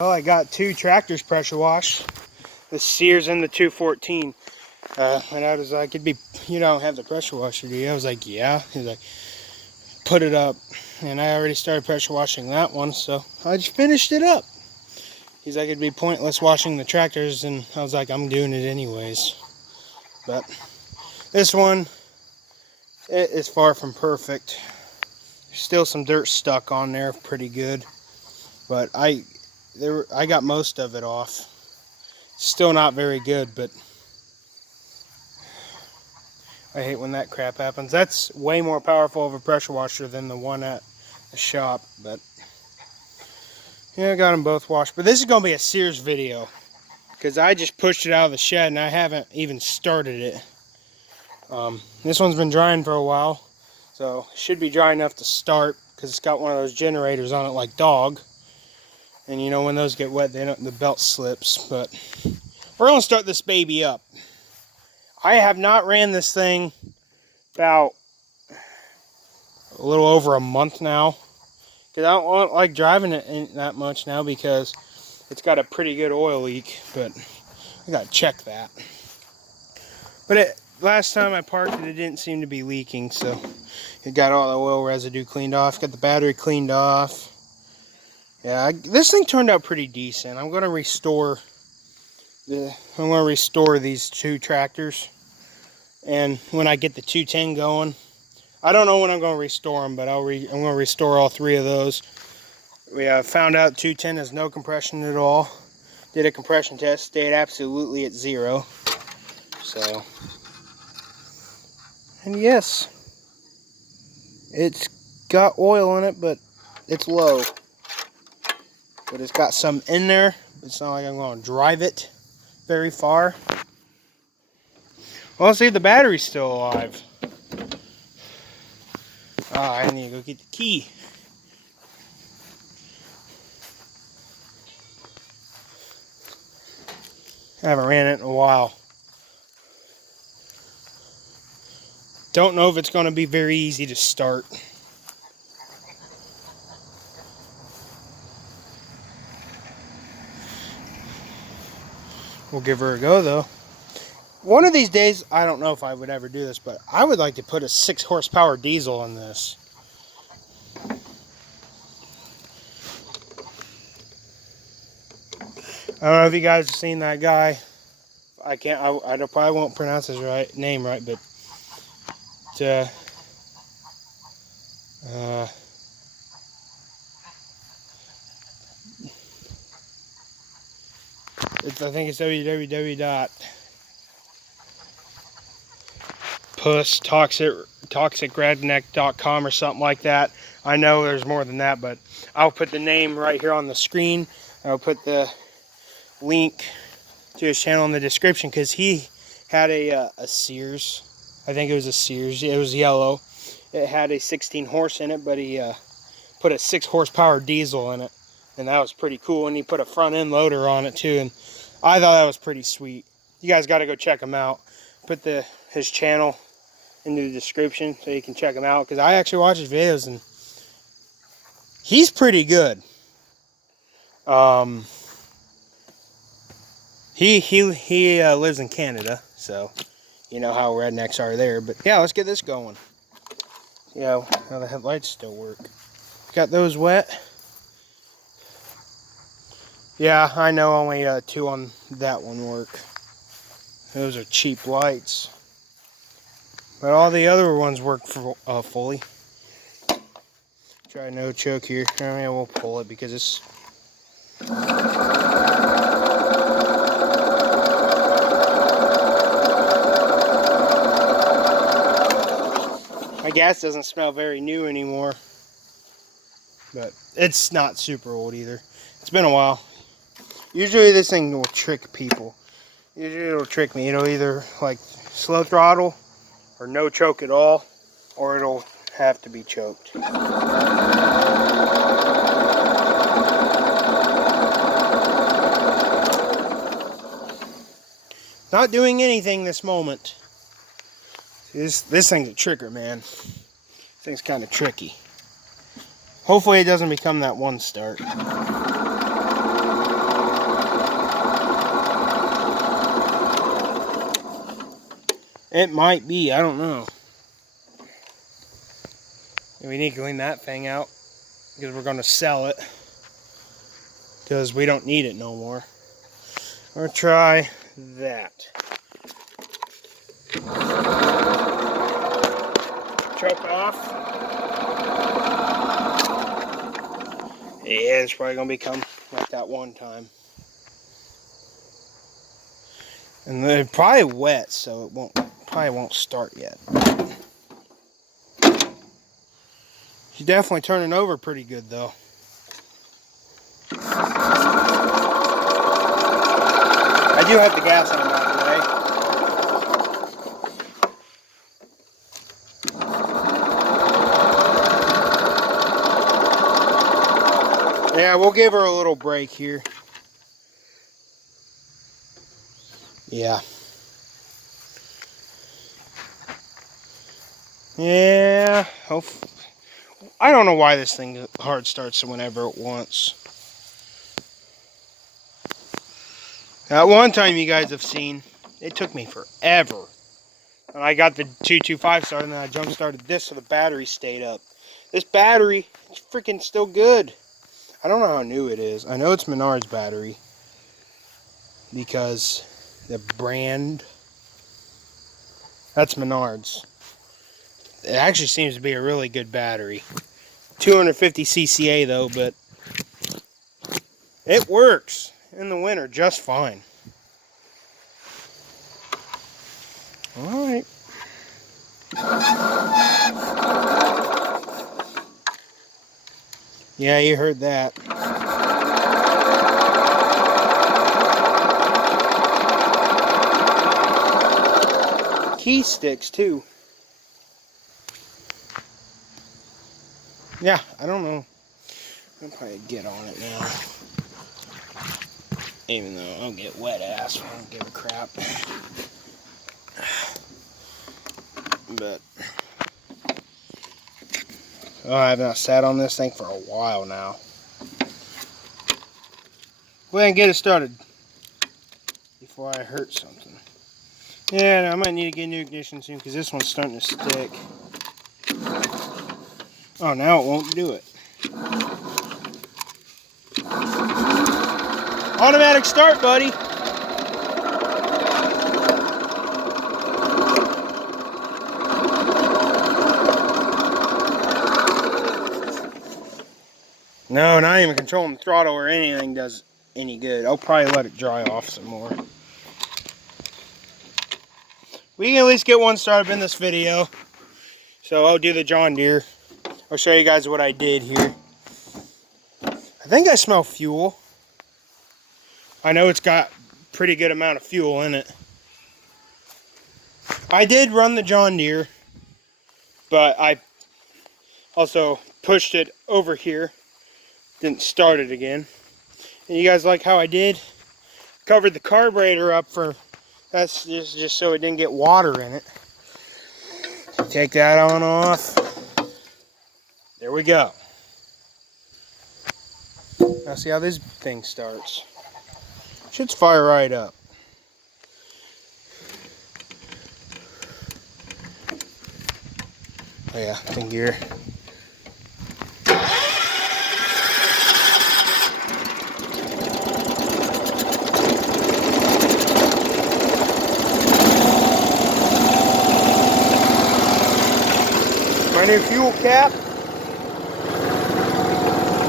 Well, I got two tractors pressure washed, the Sears and the 214. And I was like, it'd be, you don't have the pressure washer, do you? I was like, yeah. He's like, put it up. And I already started pressure washing that one, so I just finished it up. He's like, it'd be pointless washing the tractors, and I was like, I'm doing it anyways. But this one, it is far from perfect. There's still some dirt stuck on there, pretty good. But I got most of it off. Still not very good, but I hate when that crap happens. That's way more powerful of a pressure washer than the one at the shop, but yeah, I got them both washed. But this is going to be a Sears video because I just pushed it out of the shed and I haven't even started it. This one's been drying for a while, so it should be dry enough to start because it's got one of those generators on it like dog. And you know, when those get wet, the belt slips. But we're going to start this baby up. I have not ran this thing about a little over a month now. Because I don't like driving it that much now because it's got a pretty good oil leak. But I got to check that. But last time I parked it, it didn't seem to be leaking. So it got all the oil residue cleaned off. Got the battery cleaned off. Yeah, this thing turned out pretty decent. I'm going to restore these two tractors, and when I get the 210 going, I don't know when I'm going to restore them, but I'm going to restore all three of those. We found out 210 has no compression at all. Did a compression test, stayed absolutely at 0. So, and yes, it's got oil in it, but it's low. But it's got some in there. It's not like I'm going to drive it very far. Well, let's see if the battery's still alive. I need to go get the key. I haven't ran it in a while. Don't know if it's going to be very easy to start. We'll give her a go though. One of these days, I don't know if I would ever do this, but I would like to put a 6 horsepower diesel in this. I don't know if you guys have seen that guy. I probably won't pronounce his name right, but I think it's www.toxicredneck.com or something like that. I know there's more than that, but I'll put the name right here on the screen. I'll put the link to his channel in the description because he had a Sears. I think it was a Sears. It was yellow. It had a 16 horse in it, but he put a 6 horsepower diesel in it, and that was pretty cool. And he put a front end loader on it too, and I thought that was pretty sweet. You guys got to go check him out. Put his channel in the description so you can check him out because I actually watch his videos and he's pretty good. He lives in Canada, so you know how rednecks are there. But yeah, let's get this going. Yeah, how the headlights still work. Got those wet. Yeah, I know only 2 on that one work. Those are cheap lights. But all the other ones work fully. Try no choke here. I mean, we'll pull it because it's... My gas doesn't smell very new anymore. But it's not super old either. It's been a while. Usually this thing will trick people. Usually it'll trick me. It'll either like slow throttle or no choke at all, or it'll have to be choked. Not doing anything this moment. This thing's a tricker, man. This thing's kind of tricky. Hopefully it doesn't become that one start. It might be, I don't know. We need to clean that thing out because we're going to sell it because we don't need it no more. Or try that. Choke off. Yeah, it's probably going to become like that one time. And they're probably wet, so it probably won't start yet. She's definitely turning over pretty good though. I do have the gas on, by the way. Yeah, we'll give her a little break here. Yeah. Yeah. I don't know why this thing hard starts whenever it wants. That one time you guys have seen, it took me forever. And I got the 225 started and then I jump started this so the battery stayed up. This battery is freaking still good. I don't know how new it is. I know it's Menards battery because the brand, that's Menards. It actually seems to be a really good battery. 250 CCA though, but it works in the winter just fine. Alright. Yeah, you heard that. Key sticks too. Yeah, I don't know. I'll probably get on it now. Even though I'll get wet ass, I don't give a crap. But I have not sat on this thing for a while now. Go ahead and get it started before I hurt something. Yeah, I might need to get a new ignition soon because this one's starting to stick. Oh, now it won't do it. Automatic start, buddy. No, not even controlling the throttle or anything does any good. I'll probably let it dry off some more. We can at least get one started in this video. So I'll do the John Deere. I'll show you guys what I did here. I think I smell fuel. I know it's got a pretty good amount of fuel in it. I did run the John Deere, but I also pushed it over here. Didn't start it again. And you guys like how I did? Covered the carburetor up for, that's just so it didn't get water in it. Take that on off. There we go. Now see how this thing starts. Should fire right up. Oh yeah, in gear. My new fuel cap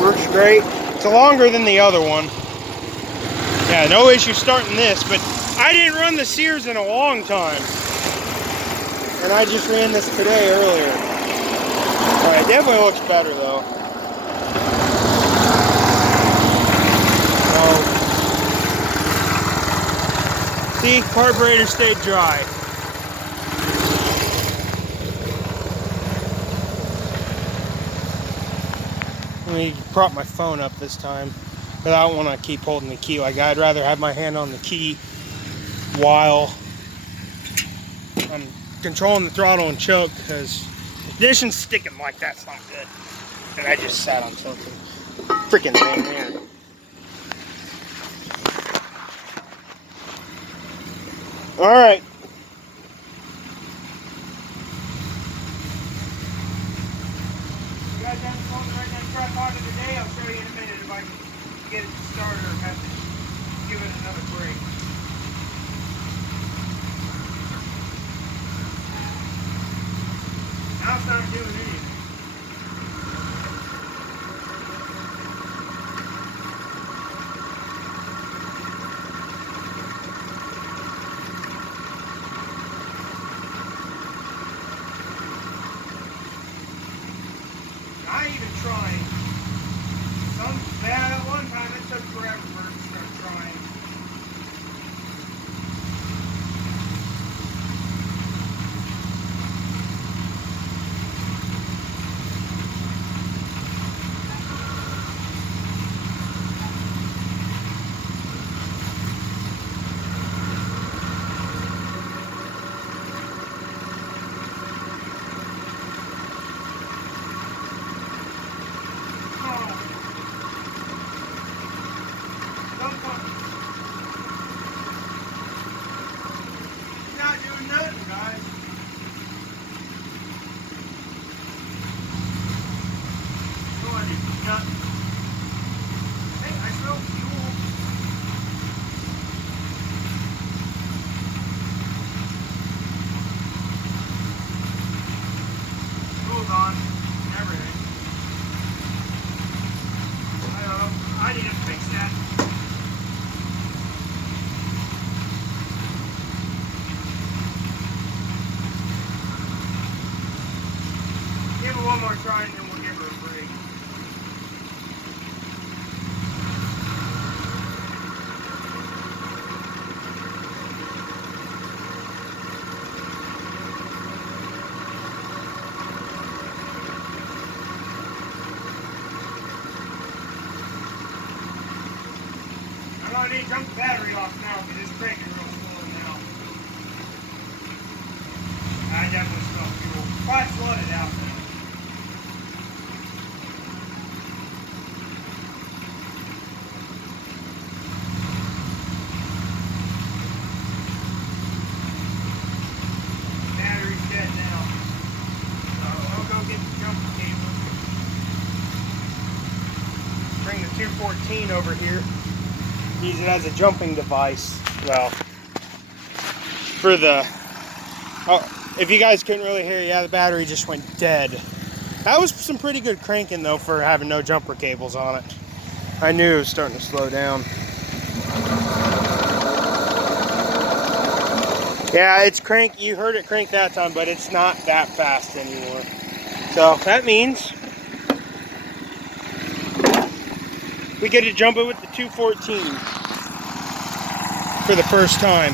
works great. It's longer than the other one. Yeah, no issue starting this, but I didn't run the Sears in a long time. And I just ran this today earlier. Alright, definitely looks better though. So, see, carburetor stayed dry. Let me prop my phone up this time, because I don't want to keep holding the key. Like, I'd rather have my hand on the key while I'm controlling the throttle and choke, because ignition's sticking like that's not good. And I just sat on something. Freaking thing there. Alright. starter had to give it another break. Now it's not doing anything. I even tried. At one time it took forever for it to start trying. Hey, I smell fuel. Fuel's on and everything. I don't know. I need to fix that. Give it one more try and then we'll give her a break. I need to jump the battery off now because it's cranking real slow now. I definitely smell fuel. Probably flooded out there. Battery's dead now. So I'll go get the jumper cable. Bring the 214 over here. Use it as a jumping device. Well, for the, oh, if you guys couldn't really hear, yeah, the battery just went dead. That was some pretty good cranking though for having no jumper cables on it. I knew it was starting to slow down. Yeah, it's crank. You heard it crank that time, but it's not that fast anymore. So that means we get to jump it with the 214 for the first time.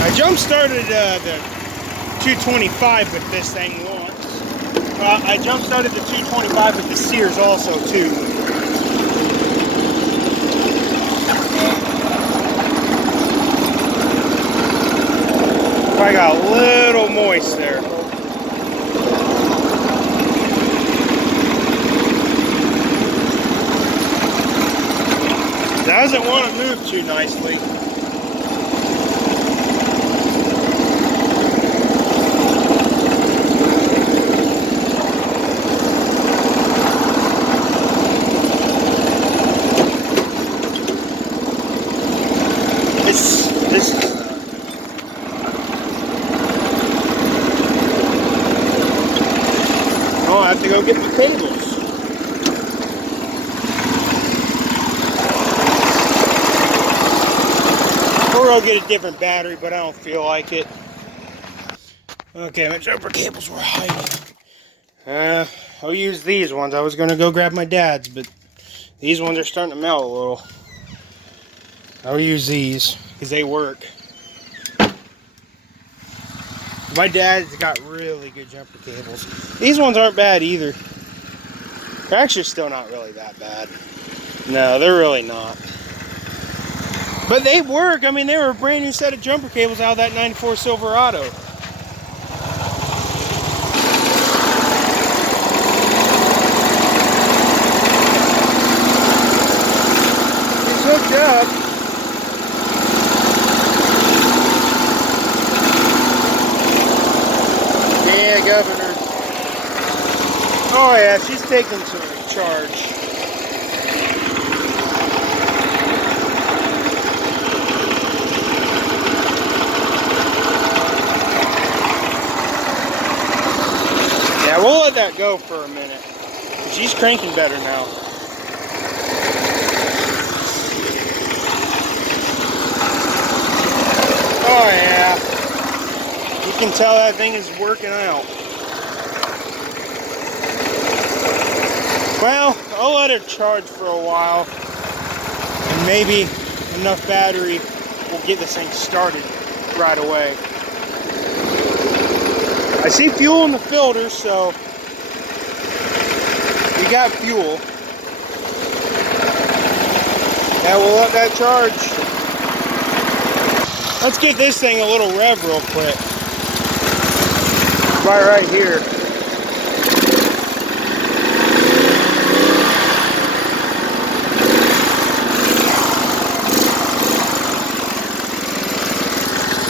I jump started the 225 with this thing once. I jump started the 225 with the Sears also too. I got a little moist there. Doesn't want to move too nicely. I'll have to go get my cables. Or I'll get a different battery, but I don't feel like it. Okay, my jumper cables were hiding. I'll use these ones. I was going to go grab my dad's, but these ones are starting to melt a little. I'll use these because they work. My dad's got really good jumper cables. These ones aren't bad either. They're actually still not really that bad. No, they're really not. But they work. I mean, they were a brand new set of jumper cables out of that 94 Silverado. It's hooked up. Yeah, governor. Oh yeah, she's taking some charge. Yeah, we'll let that go for a minute. She's cranking better now. Oh yeah. You can tell that thing is working out. Well, I'll let it charge for a while. And maybe enough battery will get this thing started right away. I see fuel in the filter, so we got fuel. Yeah, we'll let that charge. Let's get this thing a little rev real quick. Right here.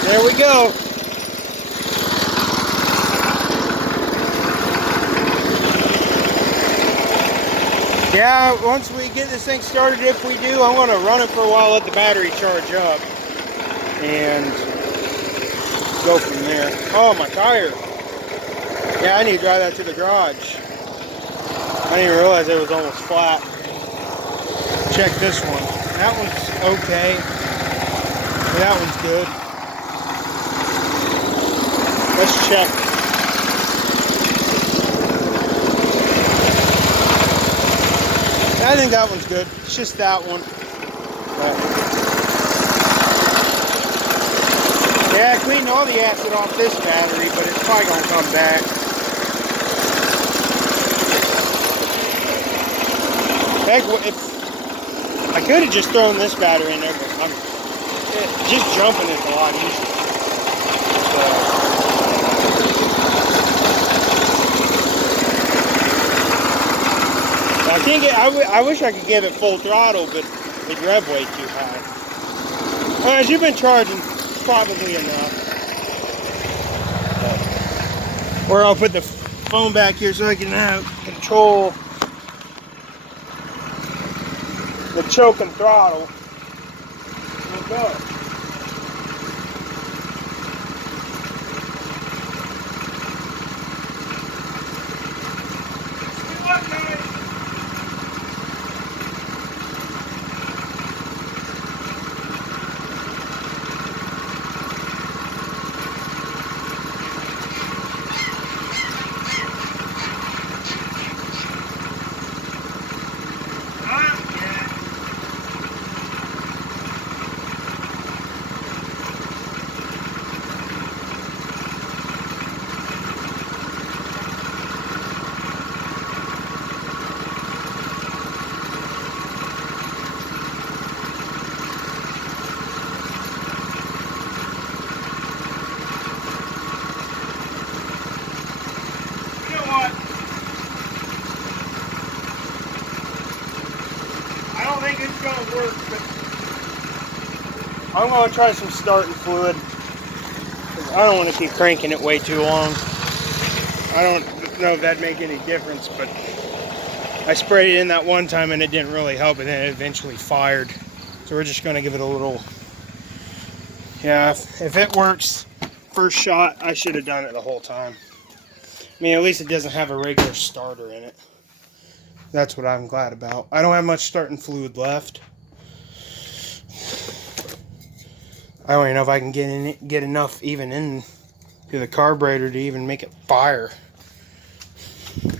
There we go. Yeah, once we get this thing started, if we do, I'm going to run it for a while, let the battery charge up, and go from there. Oh, my tire. Yeah, I need to drive that to the garage. I didn't even realize it was almost flat. Check this one. That one's okay. That one's good. Let's check. I think that one's good. It's just that one. Yeah, I cleaned all the acid off this battery, but it's probably going to come back. Heck, if I could have just thrown this battery in there, but just jumping is a lot easier. So. I can't get. I wish I could give it full throttle, but it rev way too high. Well, as you've been charging, probably enough. Or I'll put the phone back here so I can control the choke and throttle. We'll go. It's gonna work, but I'm gonna try some starting fluid. I don't want to keep cranking it way too long. I don't know if that'd make any difference, but I sprayed it in that one time and it didn't really help, and then it eventually fired. So we're just gonna give it a little. Yeah, if it works first shot, I should have done it the whole time. I mean, at least it doesn't have a regular starter in it. That's what I'm glad about. I don't have much starting fluid left. I don't even know if I can get enough even into the carburetor to even make it fire. I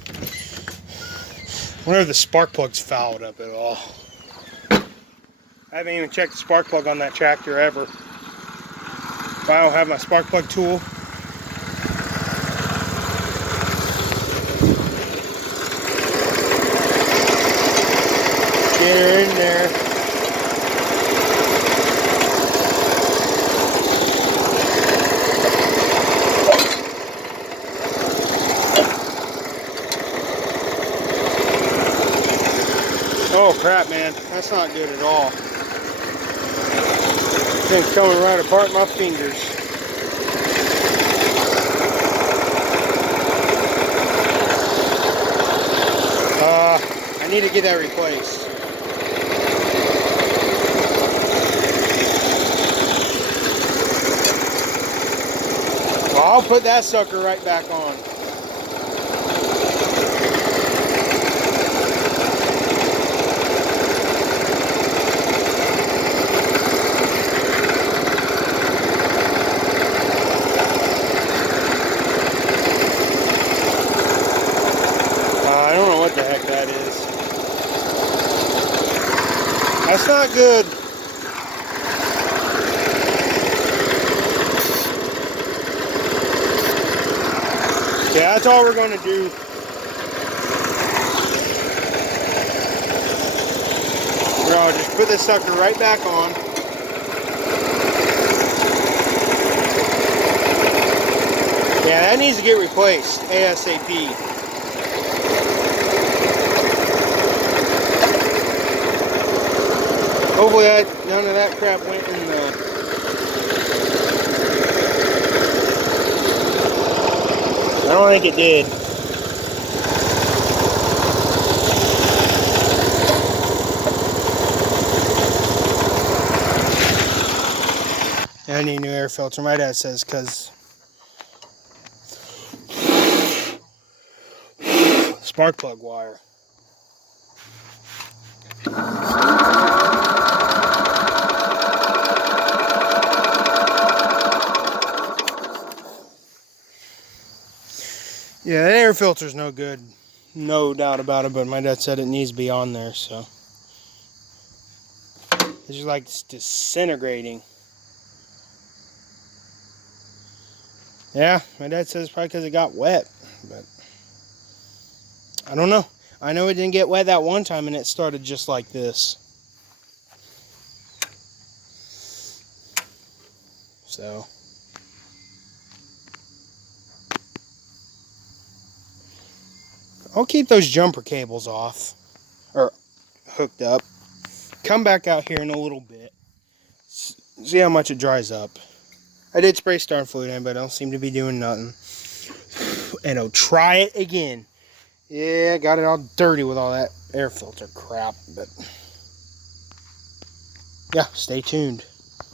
wonder if the spark plug's fouled up at all. I haven't even checked the spark plug on that tractor ever. If I don't have my spark plug tool. Get her in there. Oh crap, man. That's not good at all. Thing's coming right apart my fingers. Need to get that replaced. Well, I'll put that sucker right back on. I don't know what the heck that is. That's not good. Yeah, that's all we're going to do. We're going to just put this sucker right back on. Yeah, that needs to get replaced ASAP. Hopefully none of that crap went in the... I don't think it did. I need a new air filter. My dad says because spark plug wire. Yeah, that air filter's no good. No doubt about it, but my dad said it needs to be on there, so. It's just like it's disintegrating. Yeah, my dad says it's probably because it got wet, but I don't know. I know it didn't get wet that one time and it started just like this. So. I'll keep those jumper cables off, or hooked up. Come back out here in a little bit. See how much it dries up. I did spray Star Fluid in, but I don't seem to be doing nothing. And I'll try it again. Yeah, got it all dirty with all that air filter crap, but yeah, stay tuned.